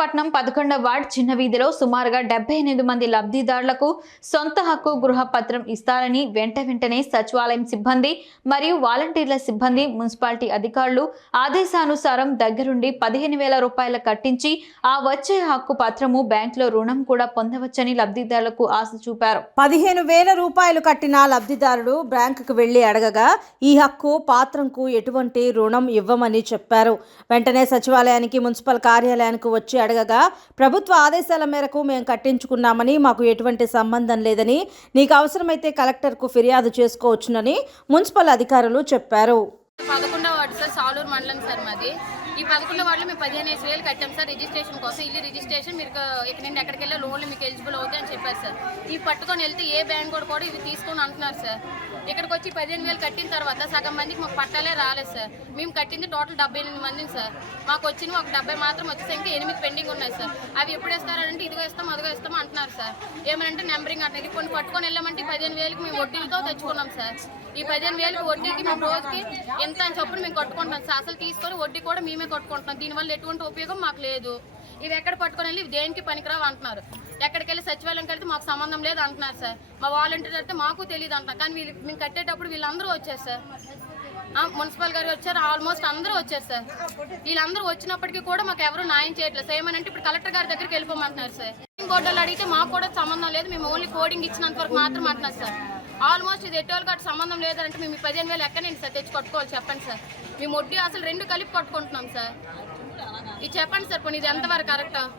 పట్నం పదకొండవ వార్డ్ చిన్న వీధిలో సుమారుగా డెబ్బై ఎనిమిది మంది లబ్ధిదారులకు సొంత హక్కు గృహ పత్రం ఇస్తారని వెంట వెంటనే సచివాలయం సిబ్బంది మరియు వాలంటీర్ల సిబ్బంది మున్సిపాలిటీ అధికారులు ఆదేశానుసారం దగ్గరుండి పదిహేను వేల రూపాయల కట్టించి ఆ వచ్చే హక్కు పత్రము బ్యాంకులో రుణం కూడా పొందవచ్చని లబ్ధిదారులకు ఆశ చూపారు. పదిహేను వేల రూపాయలు కట్టిన లబ్ధిదారుడు బ్యాంకుకు వెళ్ళి అడగగా ఈ హక్కు పాత్రంకు ఎటువంటి రుణం ఇవ్వమని చెప్పారు. వెంటనే సచివాలయానికి మున్సిపల్ కార్యాలయానికి వచ్చి అడగగా ప్రభుత్వ ఆదేశాల మేరకు మేము కట్టించుకున్నామని మాకు ఎటువంటి సంబంధం లేదని నీకు అవసరమైతే కలెక్టర్కు ఫిర్యాదు చేసుకోవచ్చునని మున్సిపల్ అధికారులు చెప్పారు. పదకొండవ వార్డు సార్ సాలూరు మండలం సార్ మాది. ఈ పదకొండవ వార్డులో మేము పదిహేను ఐదు వేలు కట్టాం సార్ రిజిస్ట్రేషన్ కోసం. ఇల్లు రిజిస్ట్రేషన్ మీరు ఇక్కడ నుండి ఎక్కడికి వెళ్ళి లోన్లు మీకు ఎలిజిబుల్ అవుతాయని చెప్పారు సార్. ఇవి పట్టుకొని వెళ్తే ఏ బ్యాంక్ కూడా కూడా ఇవి తీసుకొని అంటున్నారు సార్. ఇక్కడికి వచ్చి పదిహేను వేలు కట్టిన తర్వాత సగం మందికి మాకు పట్టాలే రాలేదు సార్. మేము కట్టింది టోటల్ డెబ్బై ఎనిమిది మందిని సార్. మాకు వచ్చిన ఒక డెబ్బై మాత్రం వచ్చేసరికి ఎనిమిది పెండింగ్ ఉన్నాయి సార్. అవి ఎప్పుడు ఇస్తారంటే ఇదిగో ఇస్తాం అదిగో ఇస్తాం అంటున్నారు సార్. ఏమంటే నెంబరింగ్ అంటున్నారు కొన్ని పట్టుకొని వెళ్ళామంటే పదిహేను వేలకి మేము వడ్డీలతో తెచ్చుకున్నాం సార్. ఈ పదిహేను వేలకు వడ్డీకి మేము రోజుకి ఎంత అని చొప్పున మేము కట్టుకుంటాం సార్. అసలు తీసుకొని వడ్డీ కూడా మేమే కట్టుకుంటున్నాం. దీనివల్ల ఎటువంటి ఉపయోగం మాకు లేదు. ఇవి ఎక్కడ పట్టుకొని వెళ్ళి ఇవి దేనికి పనికిరావు అంటున్నారు. ఎక్కడికి వెళ్ళి సచివాలయం కడితే మాకు సంబంధం లేదు అంటున్నారు సార్. మా వాలంటీర్ అయితే మాకు తెలియదు అంటున్నారు. కానీ వీళ్ళు మేము కట్టేటప్పుడు వీళ్ళందరూ వచ్చారు సార్. మున్సిపల్ గారు వచ్చారు. ఆల్మోస్ట్ అందరూ వచ్చారు సార్. వీళ్ళందరూ వచ్చినప్పటికీ కూడా మాకు ఎవరు న్యాయం చేయట్లేదు సార్. ఏమనంటే ఇప్పుడు కలెక్టర్ గారి దగ్గరికి వెళ్ళిపోమంటున్నారు సార్. బోర్డులు అడిగితే మాకు కూడా సంబంధం లేదు. మేము ఓన్లీ కోడింగ్ ఇచ్చినంత వరకు మాత్రం అంటున్నారు సార్. ఆల్మోస్ట్ ఇది ఎటువంటి గట్టు సంబంధం లేదంటే మేము ఈ పదిహేను వేలు ఎక్కడ సార్ తెచ్చి కట్టుకోవాలి చెప్పండి సార్. మేము వడ్డీ అసలు రెండు కలిపి కొట్టుకుంటున్నాం సార్. ఇది చెప్పండి సార్ పోనీ ఇది ఎంతవరకు కరెక్టా?